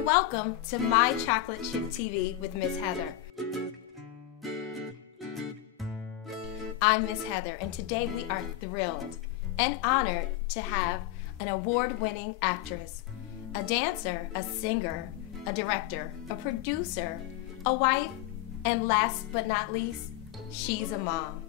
and welcome to My Chocolate Chip TV with Miss Heather. I'm Miss Heather, and today we are thrilled and honored to have an award-winning actress, a dancer, a singer, a director, a producer, a wife, and last but not least, she's a mom.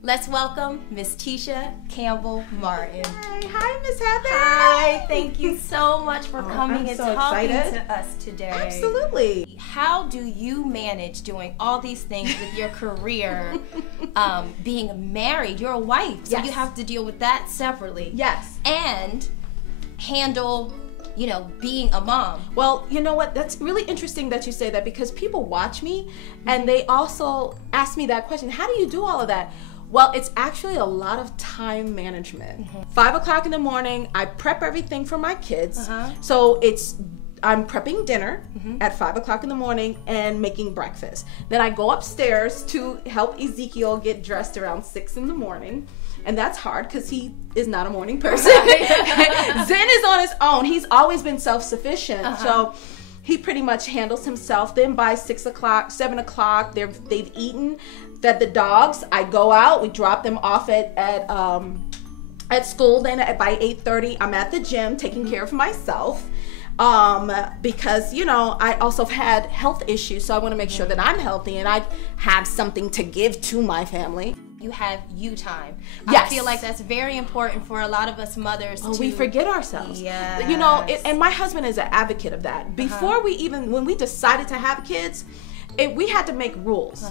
Let's welcome Miss Tisha Campbell-Martin. Hi, Miss Heather. Hi, thank you so much for coming and talking excited. to us today. Absolutely. How do you manage doing all these things with your career, being married? You're a wife, so Yes. you have to deal with that separately. Yes. And handle, being a mom. Well, you know what? That's really interesting that you say that, because people watch me and they also ask me that question. How do you do all of that? Well, it's actually a lot of time management. 5 o'clock in the morning, I prep everything for my kids. So I'm prepping dinner at 5 o'clock in the morning and making breakfast. Then I go upstairs to help Ezekiel get dressed around 6 in the morning. And that's hard because he is not a morning person. Zen is on his own. He's always been self-sufficient. So he pretty much handles himself. Then by 6 o'clock, 7 o'clock, they've eaten, fed the dogs. I go out, we drop them off at school. Then by 8:30, I'm at the gym taking care of myself. Because, I also have had health issues, so I want to make sure that I'm healthy and I have something to give to my family. You have you time. Yes. I feel like that's very important for a lot of us mothers. We forget ourselves. Yes. And my husband is an advocate of that. Before when we decided to have kids, we had to make rules,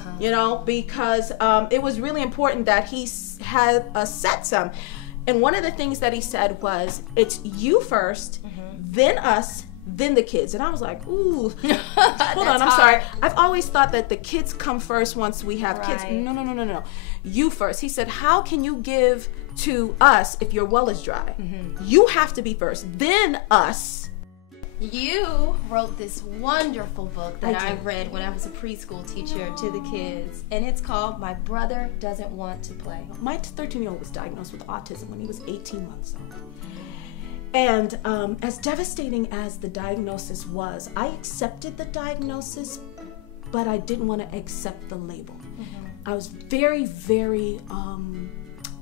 because it was really important that he had set some. And one of the things that he said was, it's you first, then us, then the kids. And I was like, ooh, hold on, I'm sorry. I've always thought that the kids come first once we have kids. No. You first. He said, how can you give to us if your well is dry? You have to be first, then us. You wrote this wonderful book that I read when I was a preschool teacher to the kids, and it's called My Brother Doesn't Want to Play. My 13-year-old was diagnosed with autism when he was 18 months old. And as devastating as the diagnosis was, I accepted the diagnosis, but I didn't want to accept the label. I was very, very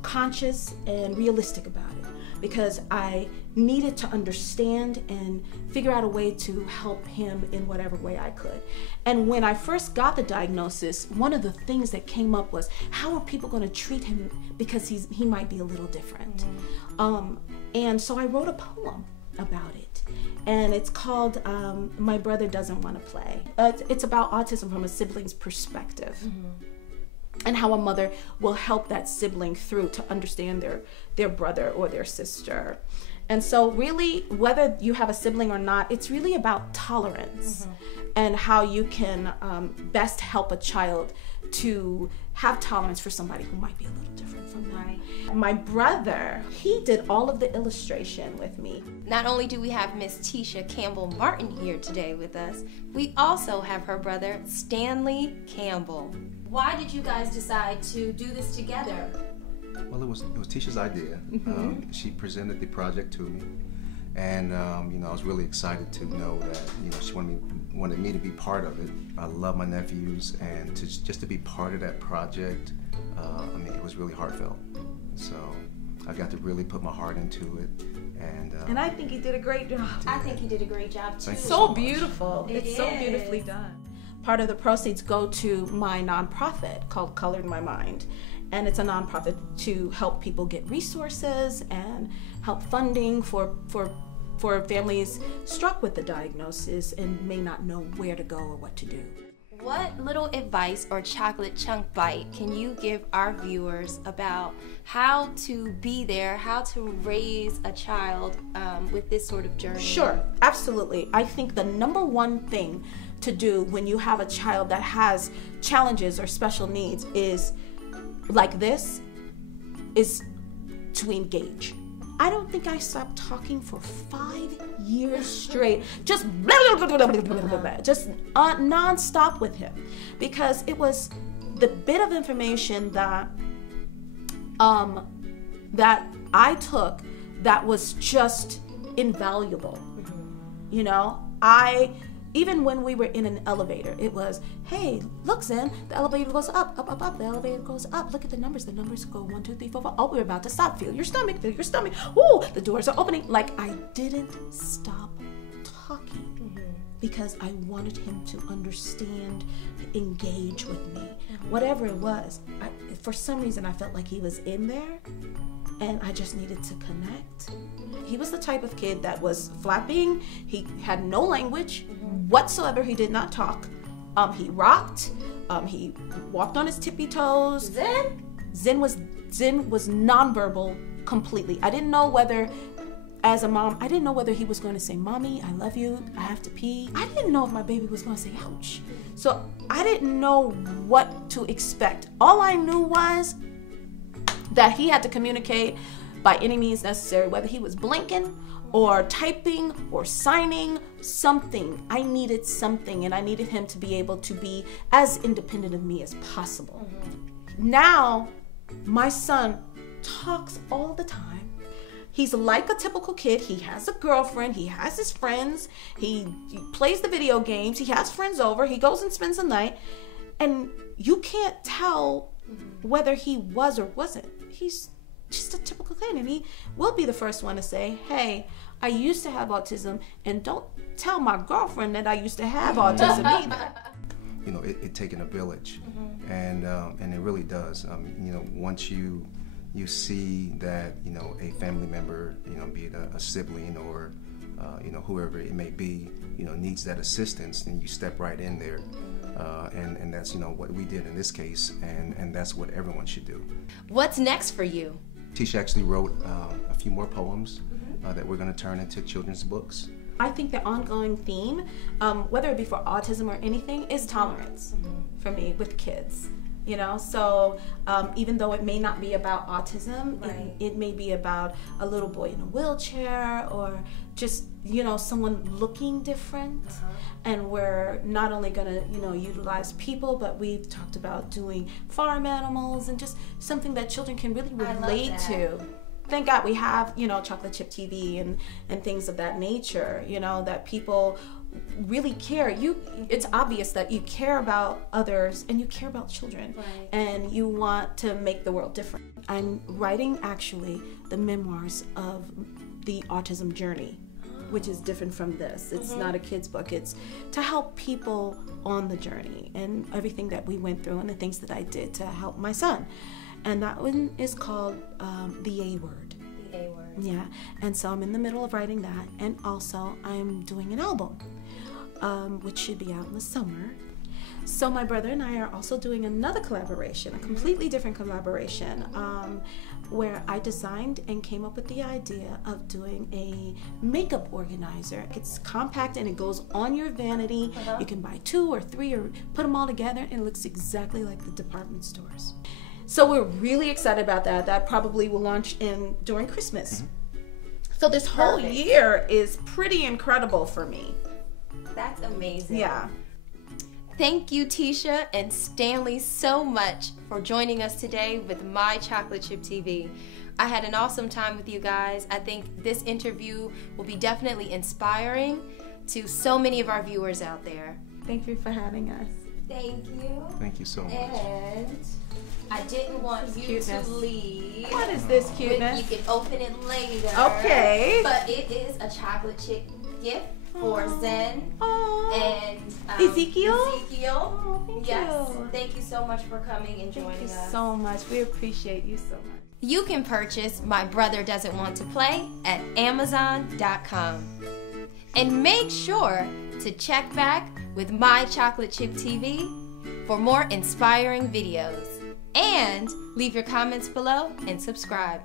conscious and realistic about it, because I needed to understand and figure out a way to help him in whatever way I could. And when I first got the diagnosis, one of the things that came up was, how are people going to treat him because he might be a little different? And so I wrote a poem about it, and it's called My Brother Doesn't Want to Play. It's about autism from a sibling's perspective. And how a mother will help that sibling through to understand their brother or their sister. And so really, whether you have a sibling or not, it's really about tolerance and how you can best help a child to have tolerance for somebody who might be a little different from them. Right. My brother, he did all of the illustration with me. Not only do we have Miss Tisha Campbell-Martin here today with us, we also have her brother, Stanley Campbell. Why did you guys decide to do this together? Well, it was Tisha's idea. She presented the project to me, and I was really excited to know that she wanted me to be part of it. I love my nephews, and just to be part of that project, it was really heartfelt. So I got to really put my heart into it, and I think he did a great job. I think he did a great job too. Thank you so much. Beautiful. It's so beautifully done. Part of the proceeds go to my nonprofit called Color in My Mind. And it's a nonprofit to help people get resources and help funding for families struck with the diagnosis and may not know where to go or what to do. What little advice or chocolate chunk bite can you give our viewers about how to be there, how to raise a child with this sort of journey? Sure, absolutely. I think the number one thing to do when you have a child that has challenges or special needs is to engage. I don't think I stopped talking for 5 years straight, just non-stop with him, because it was the bit of information that I took that was just invaluable. You know, even when we were in an elevator, it was, hey, look, Zen, the elevator goes up, up, up, up. The elevator goes up. Look at the numbers. The numbers go 1, 2, 3, 4, 5. Oh, we're about to stop. Feel your stomach. Feel your stomach. Ooh, the doors are opening. Like, I didn't stop talking because I wanted him to understand, engage with me. Whatever it was, for some reason, I felt like he was in there and I just needed to connect. He was the type of kid that was flapping. He had no language whatsoever. He did not talk. He rocked. He walked on his tippy toes. Zen was nonverbal completely. I didn't know whether, as a mom, I didn't know whether he was going to say, Mommy, I love you, I have to pee. I didn't know if my baby was going to say, ouch. So I didn't know what to expect. All I knew was that he had to communicate by any means necessary, whether he was blinking or typing or signing, something. I needed something, and I needed him to be able to be as independent of me as possible. Now, my son talks all the time. He's like a typical kid. He has a girlfriend. He has his friends. He plays the video games. He has friends over. He goes and spends the night. And you can't tell whether he was or wasn't. He's just a typical kid. And he will be the first one to say, hey, I used to have autism. And don't tell my girlfriend that I used to have autism either. You know, it taking a village. And it really does. You know, once you see that, you know, a family member, you know, be it a sibling or, you know, whoever it may be, you know, needs that assistance, then you step right in there. And that's, you know, what we did in this case, and that's what everyone should do. What's next for you? Tisha actually wrote a few more poems that we're going to turn into children's books. I think the ongoing theme, whether it be for autism or anything, is tolerance for me with kids. You know, so even though it may not be about autism, it may be about a little boy in a wheelchair or just, you know, someone looking different. And we're not only going to, you know, utilize people, but we've talked about doing farm animals and just something that children can really relate to. Thank God we have, you know, chocolate chip TV and things of that nature, you know, that people really care. It's obvious that you care about others and you care about children, and you want to make the world different. I'm writing actually the memoirs of the autism journey, which is different from this. It's not a kid's book. It's to help people on the journey and everything that we went through and the things that I did to help my son. And that one is called The A Word. The A Word. Yeah, and so I'm in the middle of writing that, and also I'm doing an album, which should be out in the summer. So my brother and I are also doing another collaboration, a completely different collaboration, where I designed and came up with the idea of doing a makeup organizer. It's compact and it goes on your vanity. You can buy 2 or 3 or put them all together, and it looks exactly like the department stores. So we're really excited about that. That probably will launch during Christmas. So this whole year is pretty incredible for me. That's amazing. Yeah. Thank you, Tisha and Stanley, so much for joining us today with My Chocolate Chip TV. I had an awesome time with you guys. I think this interview will be definitely inspiring to so many of our viewers out there. Thank you for having us. Thank you. Thank you so much. And I didn't want you to leave. What is this cuteness? You can open it later. Okay. But it is a chocolate chip gift for Zen and Ezekiel. Oh, thank yes. you. Thank you so much for coming and joining us. Thank you so much. We appreciate you so much. You can purchase My Brother Doesn't Want to Play at Amazon.com. And make sure to check back with My Chocolate Chip TV for more inspiring videos. And leave your comments below and subscribe.